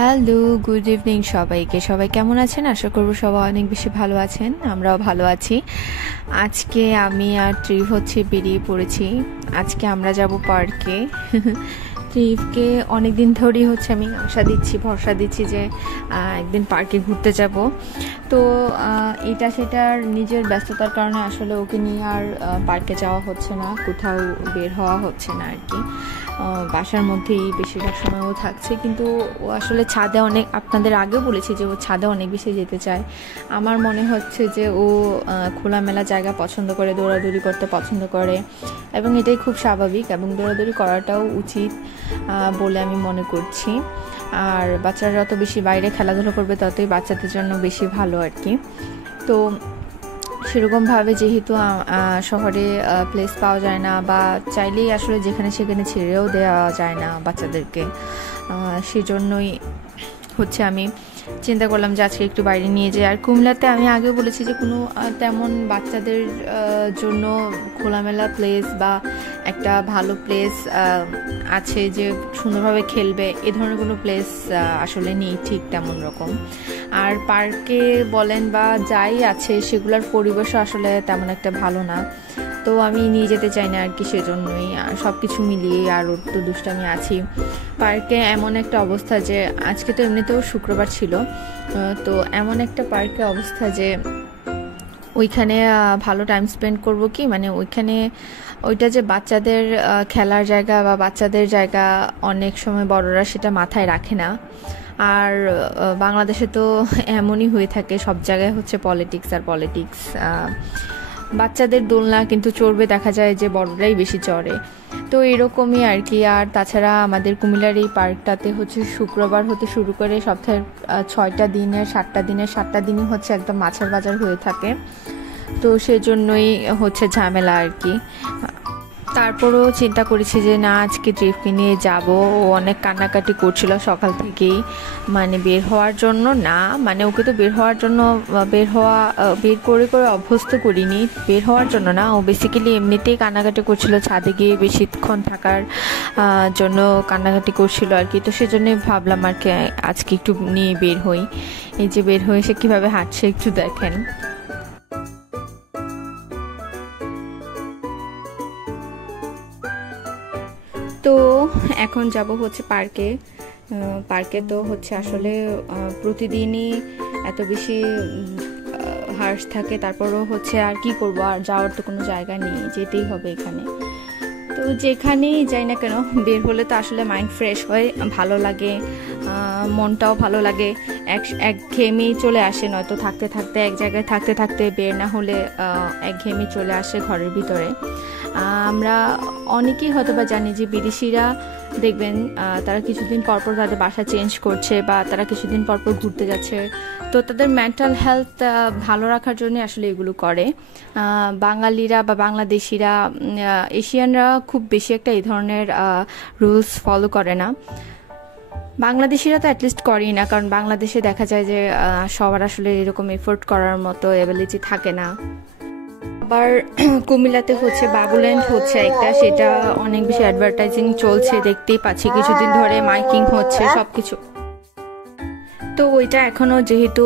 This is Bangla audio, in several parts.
হ্যালো, গুড ইভিনিং সবাইকে। সবাই কেমন আছেন? আশা করব সবাই অনেক বেশি ভালো আছেন। আমরাও ভালো আছি। আজকে আমি আর ট্রিপ বেরিয়ে পড়েছি। আজকে আমরা যাব পার্কে। ট্রিপকে অনেক দিন ধরেই আমি ভরসা দিচ্ছি যে একদিন পার্কে ঘুরতে যাব। তো এটা সেটার নিজের ব্যস্ততার কারণে আসলে ওকে নিয়ে আর পার্কে যাওয়া হচ্ছে না, কোথাও বের হওয়া হচ্ছে না আর কি। বাসার মধ্যেই বেশিরভাগ সময় ও থাকছে, কিন্তু ও আসলে ছাদে আপনাদের আগেও বলেছি যে ও ছাদে অনেক বেশি যেতে চায়। আমার মনে হচ্ছে যে ও খোলামেলা জায়গা পছন্দ করে, দৌড়াদৌড়ি করতে পছন্দ করে, এবং এটাই খুব স্বাভাবিক এবং দৌড়াদৌড়ি করাটাও উচিত বলে আমি মনে করছি। আর বাচ্চারা যত বেশি বাইরে খেলাধুলা করবে ততই বাচ্চাদের জন্য বেশি ভালো আর কি। তো সেরকমভাবে যেহেতু শহরে প্লেস পাওয়া যায় না, বা চাইলেই আসলে যেখানে সেখানে ছেড়েও দেওয়া যায় না বাচ্চাদেরকে, সেজন্যই আমি চিন্তা করলাম যে আজকে একটু বাইরে নিয়ে যাই। আর কুমিল্লাতে আমি আগেও বলেছি যে কোনো তেমন বাচ্চাদের জন্য খোলামেলা প্লেস বা একটা ভালো প্লেস আছে যে সুন্দরভাবে খেলবে, এ ধরনের কোনো প্লেস আসলে নেই ঠিক তেমন রকম। আর পার্কে বলেন বা যাই আছে সেগুলোর পরিবেশও আসলে তেমন একটা ভালো না। তো আমি নিয়ে যেতে চাই না আর কি, সেজন্যই সব কিছু মিলিয়ে আর ওর তো দুষ্টামি আছি। পার্কে এমন একটা অবস্থা যে আজকে তো এমনিতেও শুক্রবার ছিল, তো এমন একটা পার্কে অবস্থা যে ওইখানে ভালো টাইম স্পেন্ড করব কি, মানে ওইটা যে বাচ্চাদের খেলার জায়গা বা বাচ্চাদের জায়গা, অনেক সময় বড়রা সেটা মাথায় রাখে না। আর বাংলাদেশে তো এমনই হয়ে থাকে, সব জায়গায় পলিটিক্স আর পলিটিক্স। বাচ্চাদের দোলনা কিন্তু চড়বে দেখা যায় যে বড়রাই বেশি চড়ে, তো এরকমই আর কি। আর তাছাড়া আমাদের কুমিল্লার এই পার্কটাতে শুক্রবার হতে শুরু করে সপ্তাহের 6টা দিনের 7টা দিনই একদম মাছের বাজার হয়ে থাকে। তো সেজন্যই ঝামেলা আর কি। তারপরও চিন্তা করেছি যে না, আজকে ট্রিপকে নিয়ে যাব। ও অনেক কান্নাকাটি করছিল সকাল থেকেই, মানে বের হওয়ার জন্য না, মানে ওকে তো বের করে করে অভ্যস্ত করিনি, বের হওয়ার জন্য না। ও বেসিক্যালি এমনিতেই কান্নাকাটি করছিল, ছাদে গিয়ে বেশিক্ষণ থাকার জন্য কান্নাকাটি করছিল আর কি। তো সেজন্যই ভাবলাম আর কি আজকে একটু নিয়ে বের হই। এই যে বের হয়ে সে কীভাবে হাঁটছে একটু দেখেন। তো এখন যাব পার্কে। পার্কে তো আসলে প্রতিদিনই এত বেশি হার্স থাকে, তারপরও আর কি করব, আর যাওয়ার তো কোনো জায়গা নেই, যেতেই হবে এখানে। তো যেখানেই যাই না কেন, বের হলে তো আসলে মাইন্ড ফ্রেশ হয়, ভালো লাগে, মনটাও ভালো লাগে। একঘেয়েমি চলে আসে, নয়তো থাকতে থাকতে এক জায়গায় থাকতে থাকতে বের না হলে একঘেয়েমি চলে আসে ঘরের ভিতরে। আমরা অনেকেই হয়তো বা জানি যে বিদেশিরা দেখবেন তারা কিছুদিন পরপর তাদের বাসা চেঞ্জ করছে, বা তারা কিছুদিন পরপর ঘুরতে যাচ্ছে। তো তাদের মেন্টাল হেলথ ভালো রাখার জন্য আসলে এগুলো করে। বাঙালিরা বা বাংলাদেশিরা, এশিয়ানরা খুব বেশি একটা এই ধরনের রুলস ফলো করে না। বাংলাদেশিরা তো অ্যাটলিস্ট করেই না, কারণ বাংলাদেশে দেখা যায় যে সবার আসলে এরকম এফোর্ট করার মতো এবিলিটি থাকে না। আবার কুমিল্লাতে বাবুল্যান্ড একটা, সেটা অনেক বেশি অ্যাডভার্টাইজিং চলছে, দেখতেই পাচ্ছি কিছুদিন ধরে মাইকিং হচ্ছে সবকিছু। তো ওইটা এখনো যেহেতু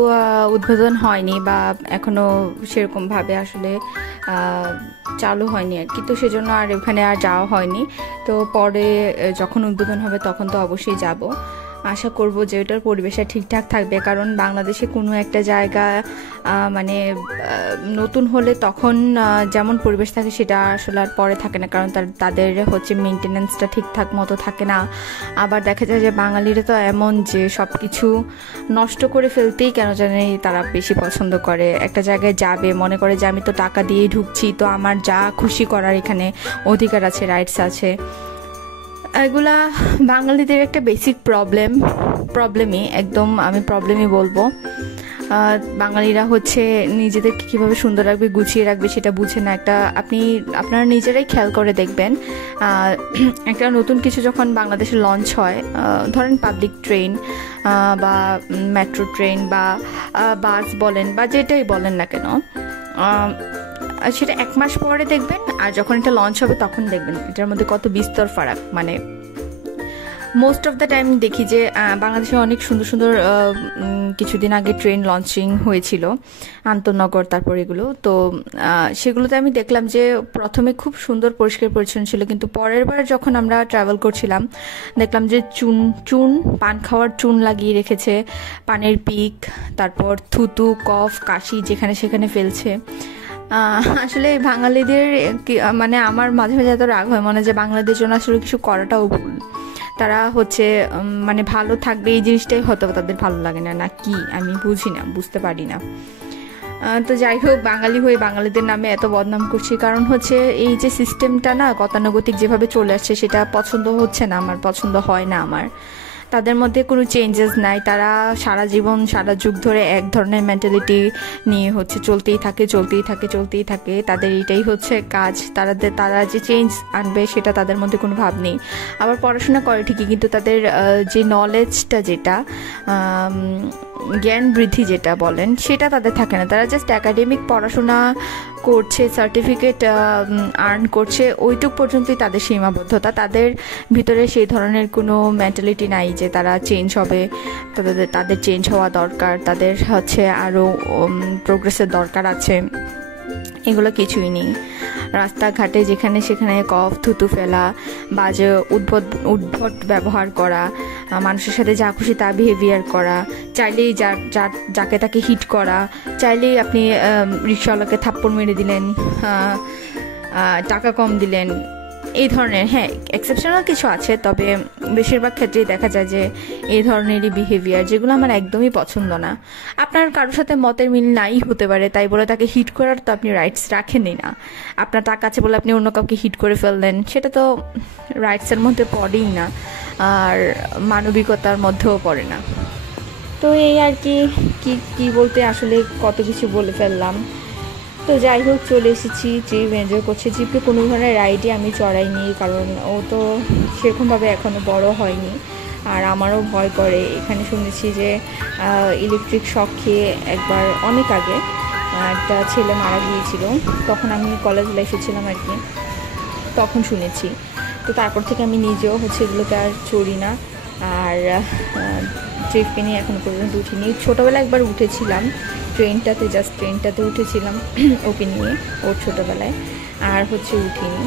উদ্বোধন হয়নি, বা এখনো সেরকম ভাবে আসলে চালু হয়নি আর কি, তো সেজন্য আর ওখানে আর যাওয়া হয়নি। তো পরে যখন উদ্বোধন হবে তখন তো অবশ্যই যাব। আশা করব যে ওটার পরিবেশটা ঠিকঠাক থাকবে, কারণ বাংলাদেশে কোনো একটা জায়গা মানে নতুন হলে তখন যেমন পরিবেশ থাকে সেটা আসলে আর পরে থাকে না, কারণ তাদের মেনটেন্যান্সটা ঠিকঠাক মতো থাকে না। আবার দেখা যায় যে বাঙালিরা তো এমন যে সব কিছু নষ্ট করে ফেলতেই কেন জানি তারা বেশি পছন্দ করে। একটা জায়গায় যাবে, মনে করে যে আমি তো টাকা দিয়েই ঢুকছি, তো আমার যা খুশি করার এখানে অধিকার আছে, রাইটস আছে। এগুলা বাঙালিদের একটা বেসিক প্রবলেমই, একদম আমি প্রবলেমই বলবো। বাঙালিরা নিজেদেরকে কীভাবে সুন্দর রাখবে, গুছিয়ে রাখবে সেটা বুঝে না। আপনারা নিজেরাই খেয়াল করে দেখবেন, একটা নতুন কিছু যখন বাংলাদেশে লঞ্চ হয়, ধরেন পাবলিক ট্রেন বা মেট্রো ট্রেন বা বাস বলেন বা যেটাই বলেন না কেন, সেটা 1 মাস পরে দেখবেন, আর যখন এটা লঞ্চ হবে তখন দেখবেন এটার মধ্যে কত বিস্তর ফারাক। মানে মোস্ট অফ দ্য টাইম দেখি যে বাংলাদেশে অনেক সুন্দর সুন্দর কিছুদিন আগে ট্রেন লঞ্চিং হয়েছিল, আন্তনগর, তারপর এগুলো তো সেগুলোতে আমি দেখলাম যে প্রথমে খুব সুন্দর পরিষ্কার পরিচ্ছন্ন ছিল, কিন্তু পরের বার যখন আমরা ট্রাভেল করছিলাম দেখলাম যে চুন পান খাওয়ার চুন লাগিয়ে রেখেছে, পানের পিক, তারপর থুতু, কফ, কাশি যেখানে সেখানে ফেলছে। আসলে বাঙালিদের মানে আমার মাঝে মাঝে এত রাগ হয়, মনে হয় যে বাঙালিদের জন্য আসলে কিছু করাটাও ভুল। তারা হচ্ছে মানে ভালো থাকবে এই জিনিসটাই হয়তো তাদের ভালো লাগে না, না কি আমি বুঝি না, বুঝতে পারি না। তো যাই হোক, বাঙালি হয়ে বাঙালিদের নামে এত বদনাম করছি, কারণ হচ্ছে এই যে সিস্টেমটা না গতানুগতিক যেভাবে চলে আসছে সেটা পছন্দ হচ্ছে না, আমার পছন্দ হয় না। আমার তাদের মধ্যে কোনো চেঞ্জেস নাই, তারা সারা জীবন সারা যুগ ধরে এক ধরনের মেন্টালিটি নিয়ে হচ্ছে চলতেই থাকে। তাদের এটাই হচ্ছে কাজ, তারা যে চেঞ্জ আনবে সেটা তাদের মধ্যে কোনো ভাব নেই। আবার পড়াশোনা করে ঠিকই, কিন্তু তাদের যে নলেজটা, যেটা জ্ঞান বৃদ্ধি যেটা বলেন, সেটা তাদের থাকে না। তারা জাস্ট একাডেমিক পড়াশোনা করছে, সার্টিফিকেট আর্ন করছে, ওইটুক পর্যন্তই তাদের সীমাবদ্ধতা। তাদের ভিতরে সেই ধরনের কোনো মেন্টালিটি নাই যে তারা চেঞ্জ হবে, তাদের চেঞ্জ হওয়া দরকার, তাদের হচ্ছে আরও প্রোগ্রেসের দরকার আছে, এগুলো কিছুই নেই। রাস্তাঘাটে যেখানে সেখানে কফ, থুতু ফেলা, বাজে উদ্ভট ব্যবহার করা, মানুষের সাথে যা খুশি তা বিহেভিয়ার করা, চাইলেই যাকে তাকে হিট করা, চাইলেই আপনি রিক্সাওয়ালাকে থাপ্পড় মেরে দিলেন, টাকা কম দিলেন, এই ধরনের। হ্যাঁ, এক্সেপশনাল কিছু আছে, তবে বেশিরভাগ ক্ষেত্রেই দেখা যায় যে এই ধরনেরই বিহেভিয়ার, যেগুলো আমার একদমই পছন্দ না। আপনার কারোর সাথে মতের মিল নাই হতে পারে, তাই বলে তাকে হিট করার তো আপনি রাইটস রাখেনই না। আপনার টাকা আছে বলে আপনি অন্য কাউকে হিট করে ফেললেন, সেটা তো রাইটসের মধ্যে পড়েই না, আর মানবিকতার মধ্যেও পড়ে না। তো এই আর কি বলতে আসলে কত কিছু বলে ফেললাম। তো যাই হোক, চলে এসেছি, ট্রিপ এনজয় করছি। ট্রিপে কোনো ধরনের রাইডই আমি চড়াইনি, কারণ ও তো সেরকমভাবে এখনও বড় হয়নি, আর আমারও ভয় করে। এখানে শুনেছি যে ইলেকট্রিক শক খেয়ে একবার অনেক আগে একটা ছেলে মারা গিয়েছিল, তখন আমি কলেজ লাইফে ছিলাম আর কি, তখন শুনেছি। তো তারপর থেকে আমি নিজেও হচ্ছে এগুলোতে আর চড়ি না, আর ট্রিপকে নিয়ে এখনও পর্যন্ত উঠিনি। ছোটোবেলায় একবার উঠেছিলাম ট্রেনটাতে উঠেছিলাম ওকে নিয়ে, ওর ছোটোবেলায়, আর হচ্ছে উঠিনি।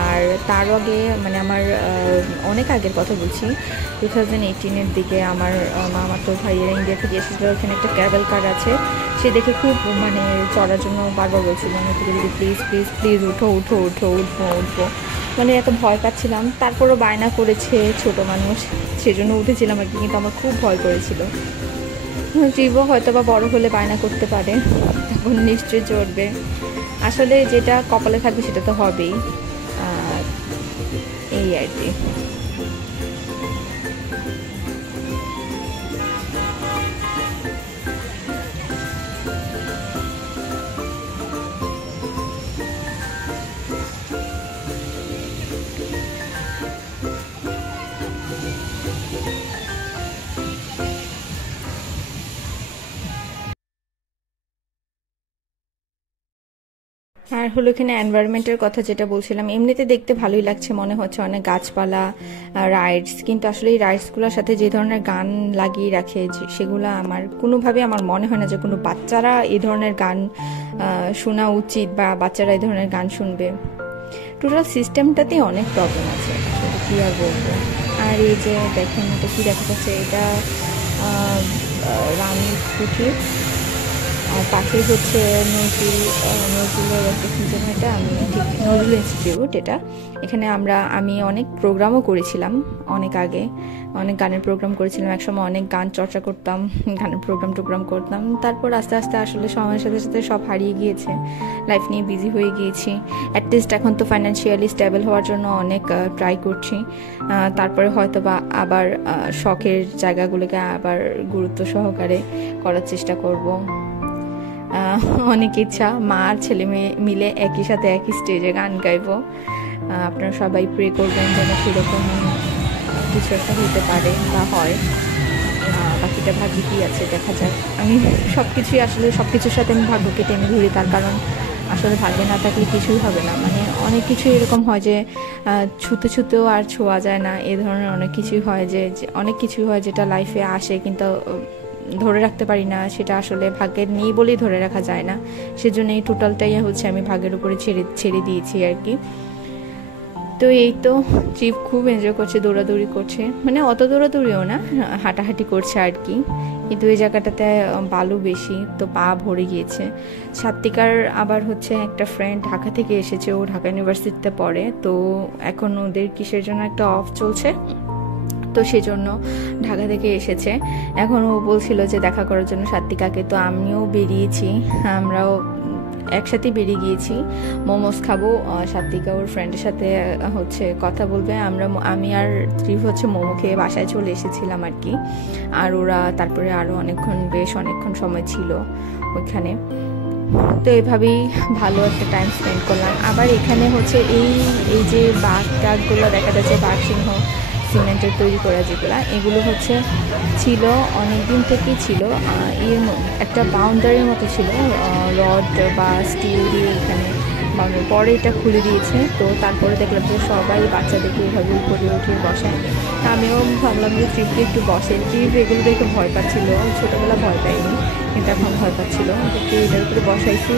আর তারও আগে, মানে আমার অনেক আগের কথা বলছি, 2018-এর দিকে আমার মামাতো ভাইয়েরা ইন্ডিয়া থেকে এসেছিলো, ওখানে একটা ট্রাভেল কার আছে, সে দেখে খুব মানে চড়ার জন্য বারবার বলছিল আমি থেকে যদি প্লিজ উঠো, মানে এত ভয় পাচ্ছিলাম। তারপরও বায়না করেছে, ছোটো মানুষ, সেজন্য উঠেছিলাম আর কি, কিন্তু আমার খুব ভয় করেছিল। জীবও হয়তো বা বড় হলে বায়না করতে পারে, তখন নিশ্চয়ই চড়বে। আসলে যেটা কপালে থাকবে সেটা তো হবেই, এই আর কি। আর হলো এখানে এনভায়রনমেন্টের কথা যেটা বলছিলাম, এমনিতে দেখতে ভালোই লাগছে, মনে হচ্ছে অনেক গাছপালা, রাইডস, কিন্তু আসলে এই রাইডসগুলোর সাথে যে ধরনের গান লাগিয়ে রাখে সেগুলো আমার কোনোভাবে আমার মনে হয় না যে কোনো বাচ্চারা এই ধরনের গান শোনা উচিত, বা বাচ্চারা এই ধরনের গান শুনবে। টোটাল সিস্টেমটাতেই অনেক প্রবলেম আছে, আসলে কী আর বলবো। আর এই যে দেখেন, এটা কী দেখা যাচ্ছে, এটা রানী কুঠির, আর পাশেই হচ্ছে নজরুলের একটা কী যেন, এটা আমি ঠিক, নজরুল ইনস্টিটিউট এটা। এখানে আমি অনেক প্রোগ্রামও করেছিলাম, অনেক আগে অনেক গানের প্রোগ্রাম করেছিলাম, একসময় অনেক গান চর্চা করতাম, গানের প্রোগ্রাম করতাম। তারপর আস্তে আস্তে আসলে সময়ের সাথে সাথে সব হারিয়ে গিয়েছে, লাইফ নিয়ে বিজি হয়ে গিয়েছি। অ্যাটলিস্ট এখন তো ফাইন্যান্সিয়ালি স্টেবল হওয়ার জন্য অনেক ট্রাই করছি, তারপরে হয়তো বা আবার শখের জায়গাগুলোকে আবার গুরুত্ব সহকারে করার চেষ্টা করব। অনেক ইচ্ছা মা আর ছেলে মেয়ে মিলে একই সাথে একই স্টেজে গান গাইবো। আপনারা সবাই প্রে করবেন যেন সেরকম কিছু একটা হতে পারে বা হয়। বাকিটা ভাগ্যে কী আছে দেখা যাক। আমি সব কিছুর সাথে আমি ভাগ্যকে টেনে ধরি, তার কারণ আসলে ভাগ্যে না থাকলে কিছুই হবে না। মানে অনেক কিছু এরকম হয় যে ছুতে ছুতেও আর ছোঁয়া যায় না, এ ধরনের অনেক কিছুই হয় যে অনেক কিছুই হয় যেটা লাইফে আসে কিন্তু ধরে রাখতে পারি না, সেটা আসলে ভাগ্যের নেই বলেই ধরে রাখা যায় না। সেজন্য এই টোটালটাই হচ্ছে আমি ভাগ্যের উপরে ছেড়ে দিয়েছি আর কি। তো এই তো ট্রিপ খুব এনজয় করছে, দৌড়াদৌড়ি করছে, মানে অত দৌড়াদৌড়িও না, হাঁটাহাঁটি করছে আর কি। কিন্তু এই জায়গাটাতে বালু বেশি, তো পা ভরে গিয়েছে। সাত্বিকার আবার হচ্ছে একটা ফ্রেন্ড ঢাকা থেকে এসেছে, ও ঢাকা ইউনিভার্সিটিতে পড়ে, তো এখন ওদের কিসের জন্য একটা অফ চলছে, তো সেজন্য ঢাকা থেকে এসেছে। এখন ও বলছিল যে দেখা করার জন্য সাত্বিকাকে, তো আমিও বেরিয়েছি, আমরাও একসাথে বেরিয়ে গিয়েছি। মোমোস খাবো, সাত্বিকা ওর ফ্রেন্ডের সাথে হচ্ছে কথা বলবে। আমি আর ত্রিভ হচ্ছে মোমো খেয়ে বাসায় চলে এসেছিলাম আর কি। আর ওরা তারপরে আরও বেশ অনেকক্ষণ সময় ছিল ওইখানে। তো এভাবেই ভালো একটা টাইম স্পেন্ড করলাম। আবার এখানে হচ্ছে এই যে বাঘ টাঘগুলো দেখা যাচ্ছে, বাঘ সিংহ সিমেন্টের তৈরি করা এগুলো হচ্ছে ছিল অনেক দিন থেকেই ছিল। একটা বাউন্ডারির মতো ছিল, রড বা স্টিল দিয়ে এখানে বাউন্ডারি, পরে এটা খুলে দিয়েছে। তো তারপরে দেখলাম যে সবাই বাচ্চাদেরকে এভাবে উপরে উঠিয়ে বসায়। আমিও ভাবলাম যে ট্রিপকে একটু বসে। ট্রিপ এগুলো দেখে ভয় পাচ্ছিল, ছোটোবেলা ভয় পাইনি কিন্তু এখন ভয় পাচ্ছিল। ওকে এটার উপরে বসাইছি,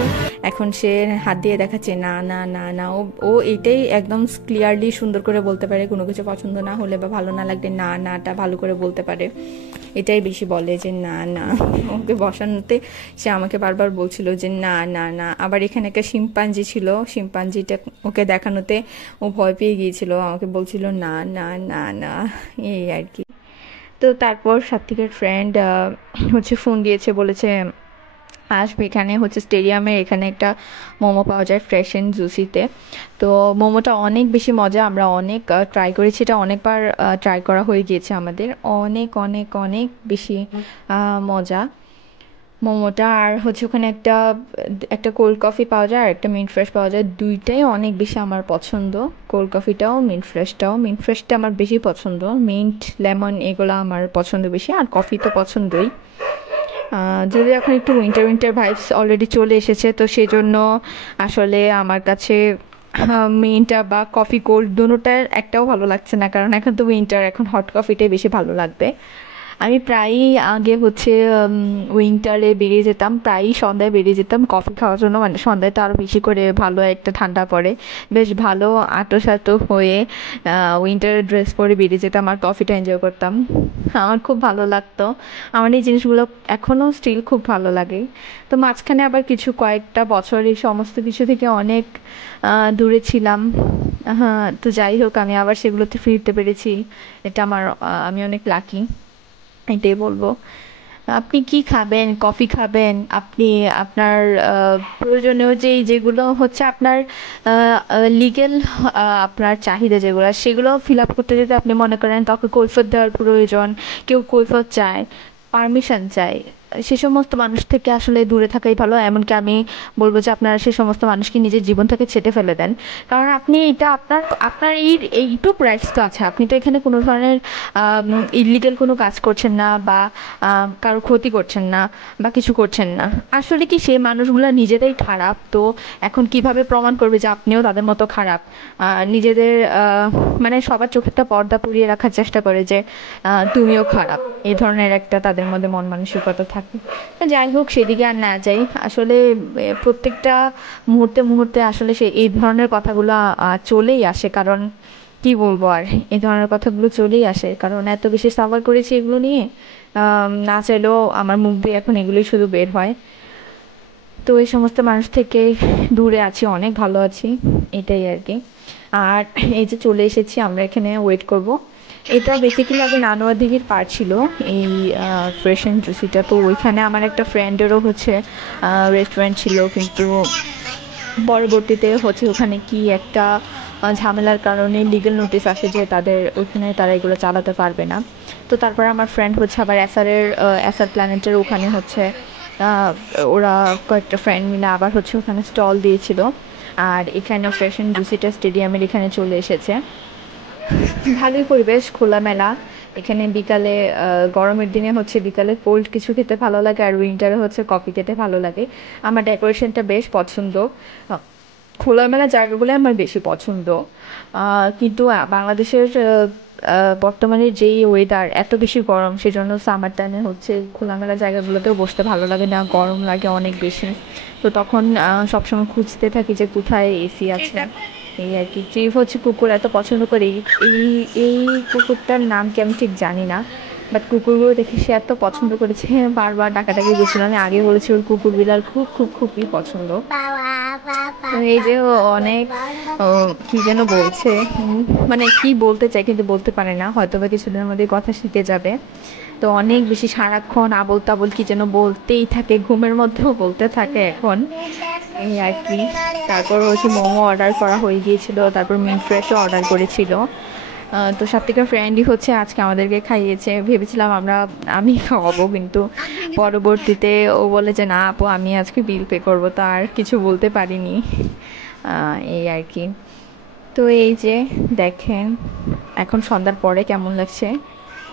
এখন সে হাত দিয়ে দেখাচ্ছে না না না না। ও এইটাই একদম ক্লিয়ারলি সুন্দর করে বলতে পারে, কোনো কিছু পছন্দ না হলে বা ভালো না লাগলে না নাটা ভালো করে বলতে পারে, এটাই বেশি বলে যে না না। ওকে বসানোতে সে আমাকে বারবার বলছিল যে না না না। আবার এখানে একটা শিম্পাঞ্জি ছিল, শিম্পাঞ্জিটা ওকে দেখানোতে ও ভয় পেয়ে গিয়েছিল, আমাকে বলছিল না না না না, এই আর কি। তো তারপর সাত্বিকের ফ্রেন্ড হচ্ছে ফোন দিয়েছে, বলেছে আসবে এখানে হচ্ছে স্টেডিয়ামের এখানে একটা মোমো পাওয়া যায় ফ্রেশ অ্যান্ড জুসিতে। তো মোমোটা অনেক বেশি মজা, আমরা অনেক ট্রাই করেছি, এটা অনেকবার ট্রাই করা হয়ে গিয়েছে আমাদের, অনেক অনেক অনেক বেশি মজা মোমোটা। আর হচ্ছে ওখানে একটা একটা কোল্ড কফি পাওয়া যায় আর একটা মিন্ট ফ্রেশ পাওয়া যায়, দুইটাই অনেক বেশি আমার পছন্দ। কোল্ড কফিটাও মিন্ট ফ্রেশটাও, মিন্ট ফ্রেশটা আমার বেশি পছন্দ, মিন্ট লেমন এগুলো আমার পছন্দ বেশি, আর কফি তো পছন্দই। যদি এখন একটু উইন্টার ভাইবস অলরেডি চলে এসেছে, তো সেজন্য আসলে আমার কাছে মিন্টটা বা কফি কোল্ড দুটোটার একটাও ভালো লাগছে না, কারণ এখন তো উইন্টার, এখন হট কফিটাই বেশি ভালো লাগবে। আমি প্রায়ই আগে হচ্ছে উইন্টারে বেরিয়ে যেতাম, প্রায়ই সন্ধ্যায় বেরিয়ে যেতাম কফি খাওয়ার জন্য, মানে সন্ধ্যায় তো আরও বেশি করে ভালো একটা ঠান্ডা পড়ে, বেশ ভালো আটো সাটো হয়ে উইন্টারের ড্রেস পরে বেরিয়ে যেতাম আর কফিটা এনজয় করতাম, আমার খুব ভালো লাগতো। আমার এই জিনিসগুলো এখনও স্টিল খুব ভালো লাগে। তো মাঝখানে আবার কয়েকটা বছর এই সমস্ত কিছু থেকে অনেক দূরে ছিলাম। হ্যাঁ, তো যাই হোক আমি আবার সেগুলোতে ফিরতে পেরেছি, এটা আমি অনেক লাকি, এটাই বলবো। আপনি কি খাবেন? কফি খাবেন? আপনি আপনার প্রয়োজনীয় যেগুলো হচ্ছে আপনার লিগেল আপনার চাহিদা যেগুলো, সেগুলো ফিল আপ করতে যদি আপনি মনে করেন কাউকে কৈফিয়ত দেওয়ার প্রয়োজন, কেউ কৈফিয়ত চায়, পারমিশন চায়, সে সমস্ত মানুষ থেকে আসলে দূরে থাকাই ভালো। এমনকি আমি বলবো যে আপনারা সে সমস্ত মানুষকে নিজের জীবন থেকে ছেটে ফেলে দেন, কারণ আপনি এটা আপনার আপনার এইটুক রাইটস তো আছে, আপনি তো এখানে কোনো ধরনের ইলিগাল কোনো কাজ করছেন না বা কারো ক্ষতি করছেন না বা কিছু করছেন না। আসলে কি সেই মানুষগুলো নিজেরাই খারাপ, তো এখন কিভাবে প্রমাণ করবে যে আপনিও তাদের মতো খারাপ? নিজেদের মানে সবার চোখে একটা পর্দা পুড়িয়ে রাখার চেষ্টা করে যে তুমিও খারাপ, এই ধরনের একটা তাদের মধ্যে মন মানসিকতা থাকে। যাই হোক, সেদিকে আর না যাই। আসলে প্রত্যেকটা মুহূর্তে মুহূর্তে আসলে এই ধরনের কথাগুলো চলেই আসে, কারণ কি বলবো আর, এই ধরনের কথাগুলো চলেই আসে, কারণ এত বেশি সাফার করেছি এগুলো নিয়ে, না চাইলেও আমার মুখ দিয়ে এখন এগুলোই শুধু বের হয়। তো এই সমস্ত মানুষ থেকে দূরে আছি, অনেক ভালো আছি, এটাই আর কি। আর এই যে চলে এসেছি, আমরা এখানে ওয়েট করব। এটা বেসিক্যালি আগে নানোয়া দিঘির পার ছিল এই ফ্রেশ অ্যান্ড জুসিটা, তো ওইখানে আমার একটা ফ্রেন্ডেরও হচ্ছে রেস্টুরেন্ট ছিল, কিন্তু পরবর্তীতে হচ্ছে ওখানে কি একটা ঝামেলার কারণে লিগ্যাল নোটিশ আসে যে ওইখানে তারা এগুলো চালাতে পারবে না। তো তারপর আমার ফ্রেন্ড হচ্ছে আবার এসআর প্ল্যানেটের ওখানে হচ্ছে ওরা কয়েকটা ফ্রেন্ড মিলে আবার হচ্ছে ওখানে স্টল দিয়েছিল। আর এখানে ফ্রেশ অ্যান্ড জুসিটা স্টেডিয়ামের এখানে চলে এসেছে, ভালোই পরিবেশ, খোলামেলা, এখানে বিকালে গরমের দিনে হচ্ছে বিকালে কোল্ড কিছু খেতে ভালো লাগে, আর উইন্টারে হচ্ছে কফি খেতে ভালো লাগে। আমার ডেকোরেশনটা বেশ পছন্দ, খোলামেলা জায়গাগুলো আমার বেশি পছন্দ। কিন্তু বাংলাদেশের বর্তমানে যেই ওয়েদার এত বেশি গরম, সেজন্য সামার টাইমে হচ্ছে খোলামেলা জায়গাগুলোতেও বসতে ভালো লাগে না, গরম লাগে অনেক বেশি। তো তখন সবসময় খুঁজতে থাকি যে কোথায় এসি আছে, এই আর কি। ট্রিপ হচ্ছে কুকুর এত পছন্দ করে, এই এই কুকুরটার নাম কি আমি ঠিক জানি না, বাট কুকুরগুলো দেখে সে এত পছন্দ করেছে, বারবার ডাকাডাকি গেছিল। আমি আগে বলেছি ওর কুকুর বিড়াল খুব খুব খুবই পছন্দ। তো এই যে ও অনেক কি যেন বলছে, মানে কি বলতে চাই কিন্তু বলতে পারে না, হয়তো বা কিছুদিনের মধ্যে কথা শিখে যাবে। তো অনেক বেশি সারাক্ষণ আবল তাবল কি যেন বলতেই থাকে, ঘুমের মধ্যেও বলতে থাকে এখন, এই আর কি। তারপর হচ্ছে মোমো অর্ডার করা হয়ে গিয়েছিল, তারপর মিন্ট ফ্রেশও অর্ডার করেছিল। তো সাত্বিকার ফ্রেন্ডই হচ্ছে আজকে আমাদেরকে খাইয়েছে। ভেবেছিলাম আমি খাওয়াবো, কিন্তু পরবর্তীতে ও বলে যে না আপু আমি আজকে বিল পে করবো, তো আর কিছু বলতে পারিনি, এই আর কি। তো এই যে দেখেন এখন সন্ধ্যার পরে কেমন লাগছে,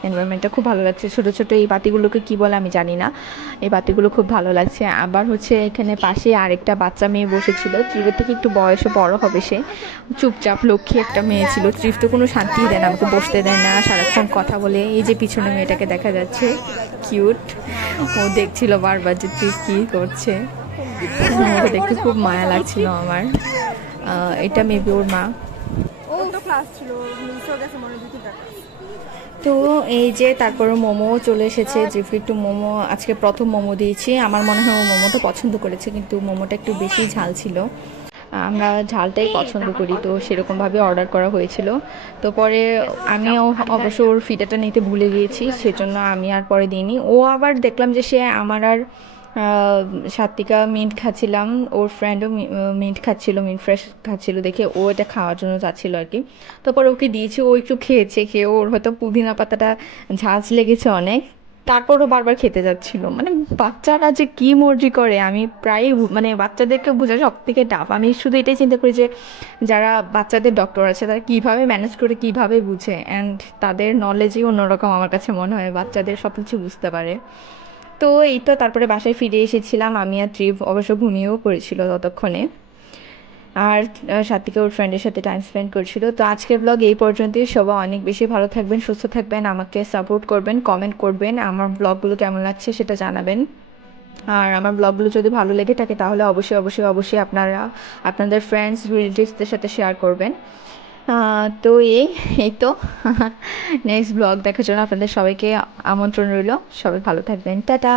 এনভায়রনমেন্টটা খুব ভালো লাগছে। ছোট ছোট এই বাতিগুলোকে কি বলে আমি জানি না, এই বাতিগুলো খুব ভালো লাগছে। আবার হচ্ছে এখানে পাশে আরেকটা বাচ্চা মেয়ে বসেছিল, ত্রিবের থেকে একটু বয়সে বড় হবে সে, চুপচাপ লক্ষ্মী একটা মেয়ে ছিল। ত্রিফ তো কোনো শান্তি দেয় না, আমাকে বসতে দেয় না, সারাক্ষণ কথা বলে। এই যে পিছনে মেয়েটাকে দেখা যাচ্ছে, কিউট, ও দেখছিল বারবার যে ত্রিফ কি করছে, ওকে দেখতে খুব মায়া লাগছিল আমার। এটা মেবি ওর মা। তো এই যে তারপরে মোমো চলে এসেছে, জিফি একটু মোমো আজকে প্রথম মোমো দিয়েছি, আমার মনে হয় ও মোমোটা পছন্দ করেছে, কিন্তু মোমোটা একটু বেশি ঝাল ছিল, আমরা ঝালটাই পছন্দ করি, তো সেরকমভাবে অর্ডার করা হয়েছিল। তো পরে আমিও অবশ্য ওর ফিডাটা নিতে ভুলে গিয়েছি, সেজন্য আমি আর পরে দিইনি। ও আবার দেখলাম যে সে আমার আর সাত্বিকা মিন্ট খাচ্ছিলাম, ওর ফ্রেন্ডও মিন্ট খাচ্ছিল, মিন্ট ফ্রেশ খাচ্ছিল দেখে ও এটা খাওয়ার জন্য যাচ্ছিল আর কি। তারপর ওকে দিয়েছি, ও একটু খেয়েছে, খেয়ে ওর হয়তো পুদিনা পাতাটা ঝাঁজ লেগেছে অনেক, তারপরও বারবার খেতে যাচ্ছিল। মানে বাচ্চারা যে কি মর্জি করে আমি প্রায়ই মানে বাচ্চাদেরকে বোঝা সব থেকে টাফ। আমি শুধু এটাই চিন্তা করি যে যারা বাচ্চাদের ডক্টর আছে তারা কীভাবে ম্যানেজ করে, কীভাবে বুঝে, অ্যান্ড তাদের নলেজই অন্যরকম আমার কাছে মনে হয়, বাচ্চাদের সব কিছু বুঝতে পারে। তো এই তো তারপরে বাসায় ফিরে এসেছিলাম আমি, আর ট্রিপ অবশ্য ঘুমিয়েও পড়েছিল ততক্ষণে, আর সাথীকে ওর ফ্রেন্ডের সাথে টাইম স্পেন্ড করছিল। তো আজকের ব্লগ এই পর্যন্তই। সবাই অনেক বেশি ভালো থাকবেন, সুস্থ থাকবেন, আমাকে সাপোর্ট করবেন, কমেন্ট করবেন, আমার ব্লগগুলো কেমন লাগছে সেটা জানাবেন। আর আমার ব্লগগুলো যদি ভালো লেগে থাকে তাহলে অবশ্যই অবশ্যই অবশ্যই আপনারা আপনাদের ফ্রেন্ডস রিলেটিভসদের সাথে শেয়ার করবেন। তো এই তো নেক্সট ব্লগ দেখার জন্য আপনাদের সবাইকে আমন্ত্রণ রইল। সবাই ভালো থাকবেন, টাটা।